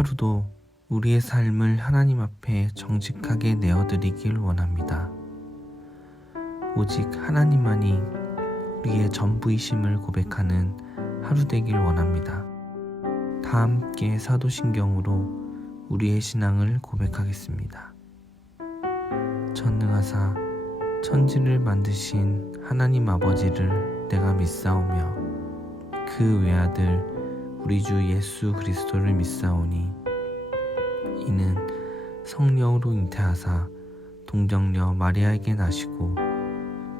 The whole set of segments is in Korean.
하루도 우리의 삶을 하나님 앞에 정직하게 내어드리길 원합니다. 오직 하나님만이 우리의 전부이심을 고백하는 하루 되길 원합니다. 다 함께 사도신경으로 우리의 신앙을 고백하겠습니다. 전능하사 천지를 만드신 하나님 아버지를 내가 믿사오며 그 외아들 우리 주 예수 그리스도를 믿사오니 이는 성령으로 잉태하사 동정녀 마리아에게 나시고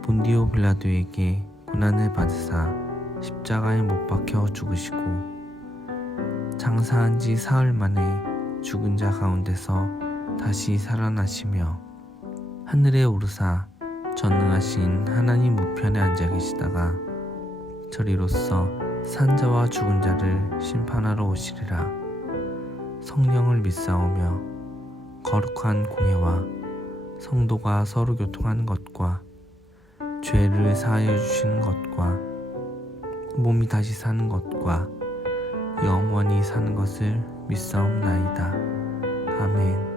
본디오 빌라도에게 고난을 받으사 십자가에 못 박혀 죽으시고 장사한 지 사흘 만에 죽은 자 가운데서 다시 살아나시며 하늘에 오르사 전능하신 하나님 우편에 앉아 계시다가 저리로서 산자와 죽은 자를 심판하러 오시리라. 성령을 믿사오며 거룩한 공회와 성도가 서로 교통하는 것과 죄를 사하여 주시는 것과 몸이 다시 사는 것과 영원히 사는 것을 믿사옵나이다. 아멘.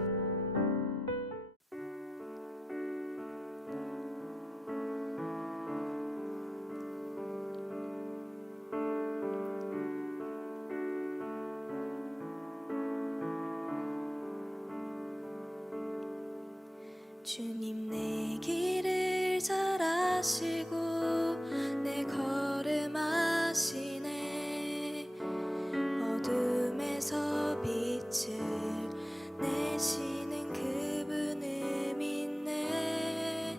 주님 내 길을 잘 아시고 내 걸음 아시네. 어둠에서 빛을 내시는 그분을 믿네.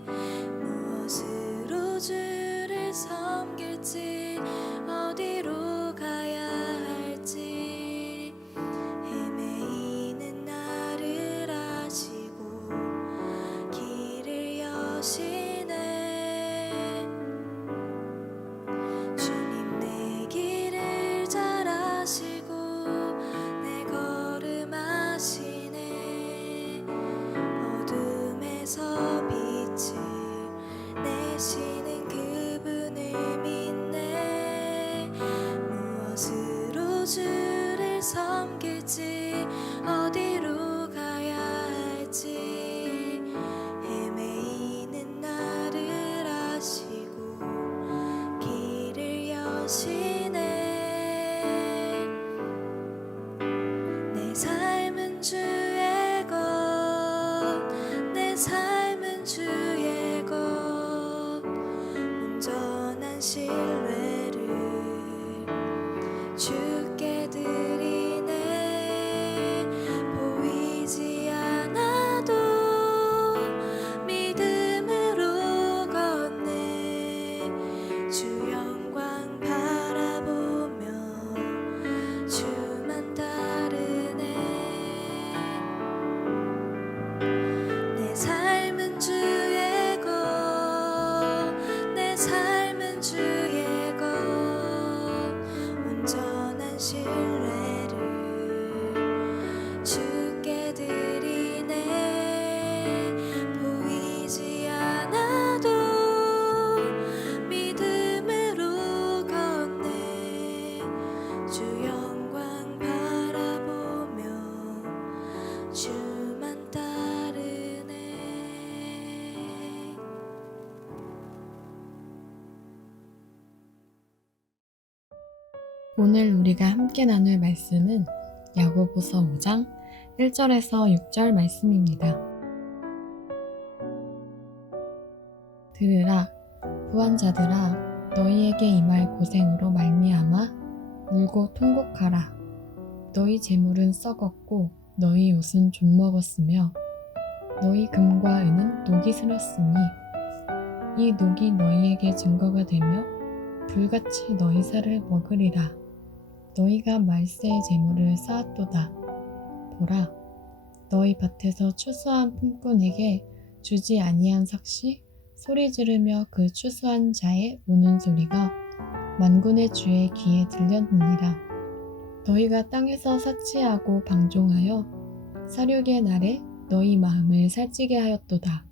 무엇으로 주를 섬길지 어디로 가야 할지 헤매이는 나를 아시고 길을 여시네. 주님 내 길을 잘 아시고 내 걸음 아시네. 어둠에서 빛을 내시는 그분을 믿네. 무엇으로 주를 섬길지 어디로 가야 할지 헤매이는 나를 아시고 길을 여시네. 내 삶은 주의 것, 내 삶은 주의 것, 온전한 신뢰를 주께 드리네. 보이지 않아도 믿음으로 걷네. 주 영광 바라보며 주만 따르네. 내 삶은 주의 것, 내 삶은 주의 것, 온전한 신뢰를 주께 드리네. 보이지 않아도 믿음으로 걷네. 주 영광 바라보며 주만 따르네. 오늘 우리가 함께 나눌 말씀은 야고보서 5장 1절에서 6절 말씀입니다. 들으라, 부한 자들아, 너희에게 임할 고생으로 말미암아 울고 통곡하라. 너희 재물은 썩었고 너희 옷은 좀먹었으며 너희 금과 은은 녹이 슬었으니 이 녹이 너희에게 증거가 되며 불같이 너희 살을 먹으리라. 너희가 말세의 재물을 쌓았도다. 보라, 너희 밭에서 추수한 품꾼에게 주지 아니한 삭시 소리 지르며 그 추수한 자의 우는 소리가 만군의 주의 귀에 들렸느니라. 너희가 땅에서 사치하고 방종하여 사륙의 날에 너희 마음을 살찌게 하였도다.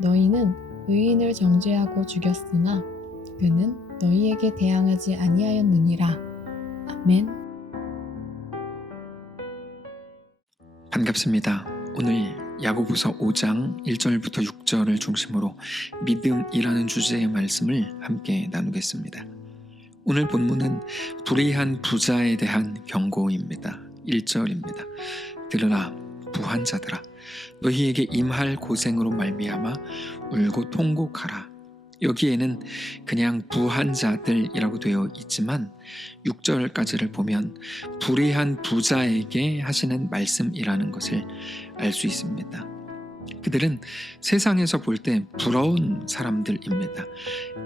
너희는 의인을 정죄하고 죽였으나 그는 너희에게 대항하지 아니하였느니라. 아멘. 반갑습니다. 오늘 야고보서 5장 1절부터 6절을 중심으로 믿음이라는 주제의 말씀을 함께 나누겠습니다. 오늘 본문은 불의한 부자에 대한 경고입니다. 1절입니다. 들으라 부한 자들아, 너희에게 임할 고생으로 말미암아 울고 통곡하라. 여기에는 그냥 부한 자들이라고 되어 있지만 6절까지를 보면 불의한 부자에게 하시는 말씀이라는 것을 알 수 있습니다. 그들은 세상에서 볼 때 부러운 사람들입니다.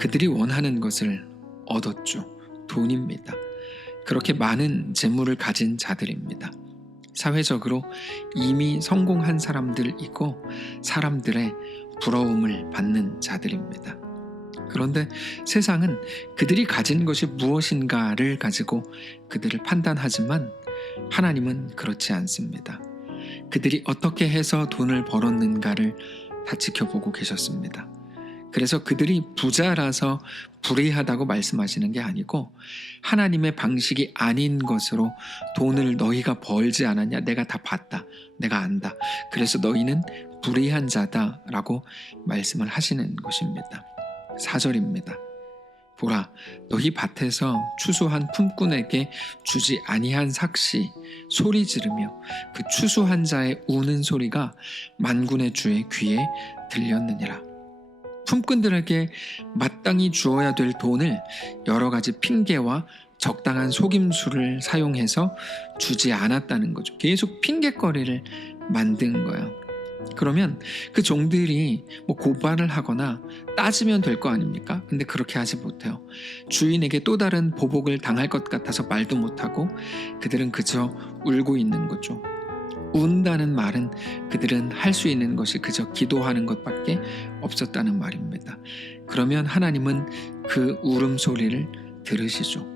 그들이 원하는 것을 얻었죠. 돈입니다. 그렇게 많은 재물을 가진 자들입니다. 사회적으로 이미 성공한 사람들이고 사람들의 부러움을 받는 자들입니다. 그런데 세상은 그들이 가진 것이 무엇인가를 가지고 그들을 판단하지만 하나님은 그렇지 않습니다. 그들이 어떻게 해서 돈을 벌었는가를 다 지켜보고 계셨습니다. 그래서 그들이 부자라서 불의하다고 말씀하시는 게 아니고 하나님의 방식이 아닌 것으로 돈을 너희가 벌지 않았냐? 내가 다 봤다. 내가 안다. 그래서 너희는 불의한 자다라고 말씀을 하시는 것입니다. 4절입니다. 보라, 너희 밭에서 추수한 품꾼에게 주지 아니한 삭시 소리 지르며 그 추수한 자의 우는 소리가 만군의 주의 귀에 들렸느니라. 품꾼들에게 마땅히 주어야 될 돈을 여러 가지 핑계와 적당한 속임수를 사용해서 주지 않았다는 거죠. 계속 핑계거리를 만든 거예요. 그러면 그 종들이 고발을 하거나 따지면 될 거 아닙니까? 근데 그렇게 하지 못해요. 주인에게 또 다른 보복을 당할 것 같아서 말도 못하고 그들은 그저 울고 있는 거죠. 운다는 말은 그들은 할 수 있는 것이 그저 기도하는 것밖에 없었다는 말입니다. 그러면 하나님은 그 울음소리를 들으시죠.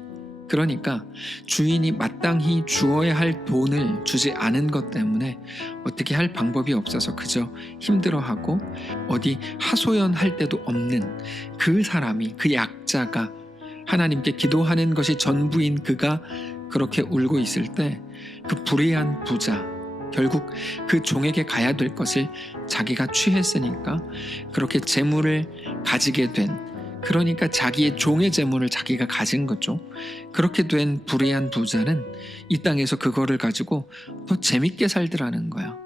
그러니까 주인이 마땅히 주어야 할 돈을 주지 않은 것 때문에 어떻게 할 방법이 없어서 그저 힘들어하고 어디 하소연할 데도 없는 그 사람이, 그 약자가 하나님께 기도하는 것이 전부인 그가 그렇게 울고 있을 때 그 불의한 부자, 결국 그 종에게 가야 될 것을 자기가 취했으니까 그렇게 재물을 가지게 된, 그러니까 자기의 종의 재물을 자기가 가진 거죠. 그렇게 된 불의한 부자는 이 땅에서 그거를 가지고 더 재밌게 살더라는 거야.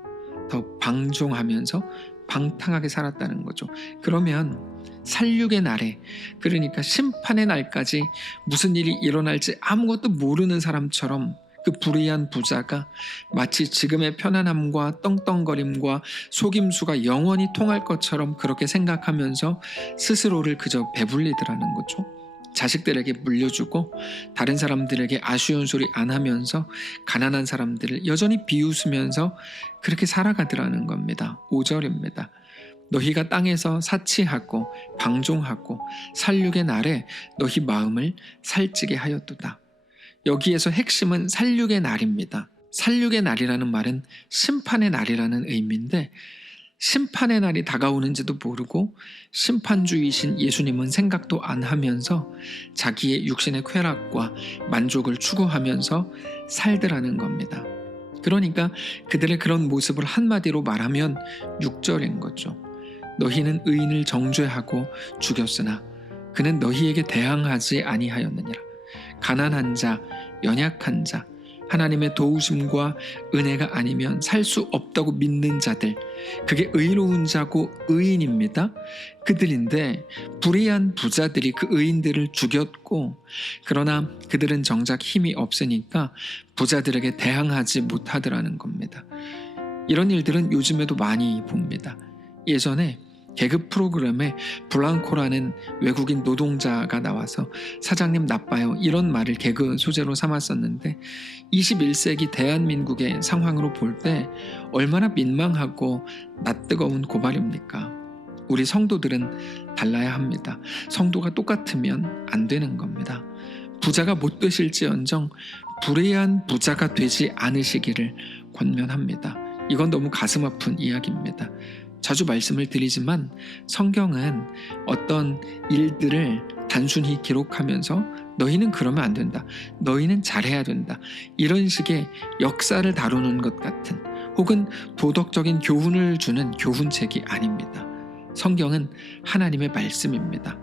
더 방종하면서 방탕하게 살았다는 거죠. 그러면 살육의 날에, 그러니까 심판의 날까지 무슨 일이 일어날지 아무것도 모르는 사람처럼 그 불의한 부자가 마치 지금의 편안함과 떵떵거림과 속임수가 영원히 통할 것처럼 그렇게 생각하면서 스스로를 그저 배불리더라는 거죠. 자식들에게 물려주고 다른 사람들에게 아쉬운 소리 안 하면서 가난한 사람들을 여전히 비웃으면서 그렇게 살아가더라는 겁니다. 5절입니다. 너희가 땅에서 사치하고 방종하고 살육의 날에 너희 마음을 살찌게 하였도다. 여기에서 핵심은 살육의 날입니다. 살육의 날이라는 말은 심판의 날이라는 의미인데 심판의 날이 다가오는지도 모르고 심판주이신 예수님은 생각도 안 하면서 자기의 육신의 쾌락과 만족을 추구하면서 살더라는 겁니다. 그러니까 그들의 그런 모습을 한마디로 말하면 6절인 거죠. 너희는 의인을 정죄하고 죽였으나 그는 너희에게 대항하지 아니하였느니라. 가난한 자, 연약한 자, 하나님의 도우심과 은혜가 아니면 살 수 없다고 믿는 자들, 그게 의로운 자고 의인입니다. 그들인데 불의한 부자들이 그 의인들을 죽였고, 그러나 그들은 정작 힘이 없으니까 부자들에게 대항하지 못하더라는 겁니다. 이런 일들은 요즘에도 많이 봅니다. 예전에 개그 프로그램에 블랑코라는 외국인 노동자가 나와서 사장님 나빠요 이런 말을 개그 소재로 삼았었는데 21세기 대한민국의 상황으로 볼 때 얼마나 민망하고 낯뜨거운 고발입니까? 우리 성도들은 달라야 합니다. 성도가 똑같으면 안 되는 겁니다. 부자가 못 되실지언정 불의한 부자가 되지 않으시기를 권면합니다. 이건 너무 가슴 아픈 이야기입니다. 자주 말씀을 드리지만 성경은 어떤 일들을 단순히 기록하면서 너희는 그러면 안 된다, 너희는 잘해야 된다, 이런 식의 역사를 다루는 것 같은, 혹은 도덕적인 교훈을 주는 교훈책이 아닙니다. 성경은 하나님의 말씀입니다.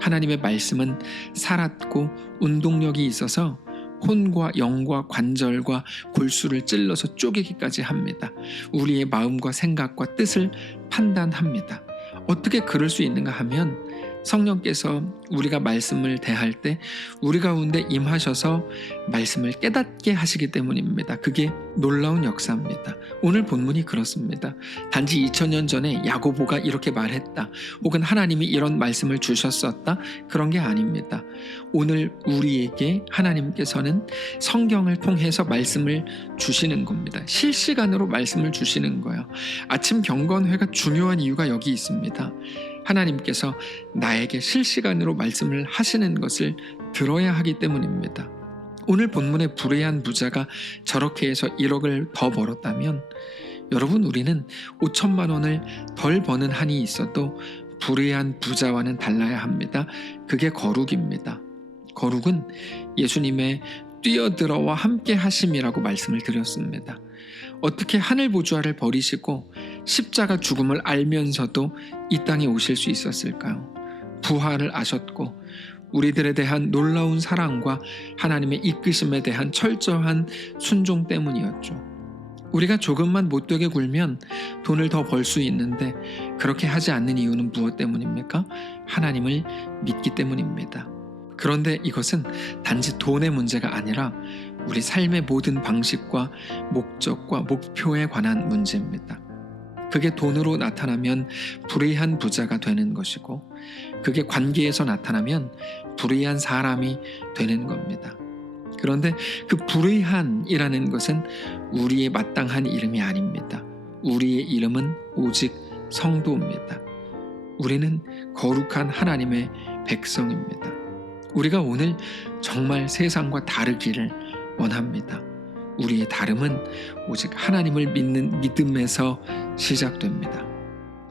하나님의 말씀은 살았고 운동력이 있어서 혼과 영과 관절과 골수를 찔러서 쪼개기까지 합니다. 우리의 마음과 생각과 뜻을 판단합니다. 어떻게 그럴 수 있는가 하면 성령께서 우리가 말씀을 대할 때 우리 가운데 임하셔서 말씀을 깨닫게 하시기 때문입니다. 그게 놀라운 역사입니다. 오늘 본문이 그렇습니다. 단지 2000년 전에 야고보가 이렇게 말했다, 혹은 하나님이 이런 말씀을 주셨었다, 그런 게 아닙니다. 오늘 우리에게 하나님께서는 성경을 통해서 말씀을 주시는 겁니다. 실시간으로 말씀을 주시는 거예요. 아침 경건회가 중요한 이유가 여기 있습니다. 하나님께서 나에게 실시간으로 말씀을 하시는 것을 들어야 하기 때문입니다. 오늘 본문의 불의한 부자가 저렇게 해서 1억을 더 벌었다면, 여러분, 우리는 5천만 원을 덜 버는 한이 있어도 불의한 부자와는 달라야 합니다. 그게 거룩입니다. 거룩은 예수님의 뛰어들어와 함께 하심이라고 말씀을 드렸습니다. 어떻게 하늘보좌를 버리시고 십자가 죽음을 알면서도 이 땅에 오실 수 있었을까요? 부활을 아셨고 우리들에 대한 놀라운 사랑과 하나님의 이끄심에 대한 철저한 순종 때문이었죠. 우리가 조금만 못되게 굴면 돈을 더 벌 수 있는데 그렇게 하지 않는 이유는 무엇 때문입니까? 하나님을 믿기 때문입니다. 그런데 이것은 단지 돈의 문제가 아니라 우리 삶의 모든 방식과 목적과 목표에 관한 문제입니다. 그게 돈으로 나타나면 불의한 부자가 되는 것이고, 그게 관계에서 나타나면 불의한 사람이 되는 겁니다. 그런데 그 불의한이라는 것은 우리의 마땅한 이름이 아닙니다. 우리의 이름은 오직 성도입니다. 우리는 거룩한 하나님의 백성입니다. 우리가 오늘 정말 세상과 다르기를 원합니다. 우리의 다름은 오직 하나님을 믿는 믿음에서 시작됩니다.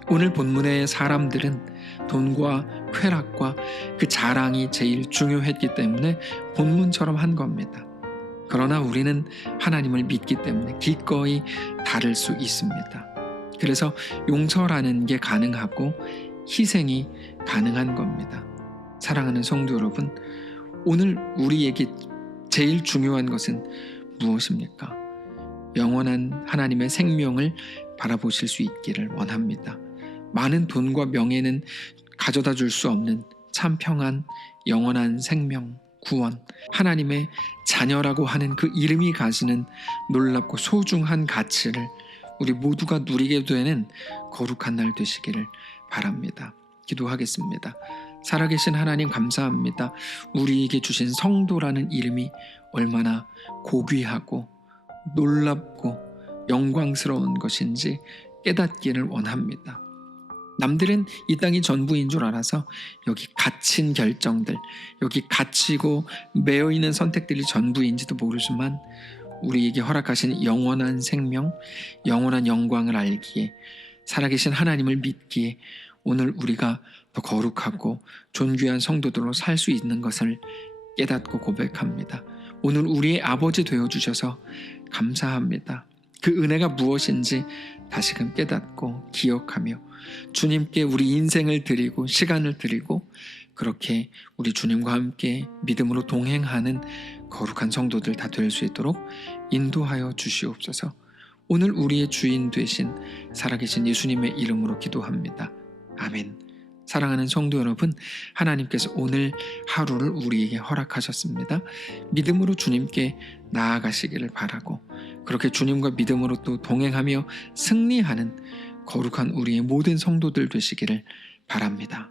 오늘 본문의 사람들은 돈과 쾌락과 그 자랑이 제일 중요했기 때문에 본문처럼 한 겁니다. 그러나 우리는 하나님을 믿기 때문에 기꺼이 다를 수 있습니다. 그래서 용서라는 게 가능하고 희생이 가능한 겁니다. 사랑하는 성도 여러분, 오늘 우리에게 제일 중요한 것은 무엇입니까? 영원한 하나님의 생명을 바라보실 수 있기를 원합니다. 많은 돈과 명예는 가져다 줄 수 없는 참 평안, 영원한 생명, 구원, 하나님의 자녀라고 하는 그 이름이 가지는 놀랍고 소중한 가치를 우리 모두가 누리게 되는 거룩한 날 되시기를 바랍니다. 기도하겠습니다. 살아계신 하나님, 감사합니다. 우리에게 주신 성도라는 이름이 얼마나 고귀하고 놀랍고 영광스러운 것인지 깨닫기를 원합니다. 남들은 이 땅이 전부인 줄 알아서 여기 갇힌 결정들, 여기 갇히고 매여있는 선택들이 전부인지도 모르지만 우리에게 허락하신 영원한 생명, 영원한 영광을 알기에, 살아계신 하나님을 믿기에 오늘 우리가 더 거룩하고 존귀한 성도들로 살 수 있는 것을 깨닫고 고백합니다. 오늘 우리의 아버지 되어주셔서 감사합니다. 그 은혜가 무엇인지 다시금 깨닫고 기억하며 주님께 우리 인생을 드리고 시간을 드리고 그렇게 우리 주님과 함께 믿음으로 동행하는 거룩한 성도들 다 될 수 있도록 인도하여 주시옵소서. 오늘 우리의 주인 되신 살아계신 예수님의 이름으로 기도합니다. 아멘. 사랑하는 성도 여러분, 하나님께서 오늘 하루를 우리에게 허락하셨습니다. 믿음으로 주님께 나아가시기를 바라고 그렇게 주님과 믿음으로 또 동행하며 승리하는 거룩한 우리의 모든 성도들 되시기를 바랍니다.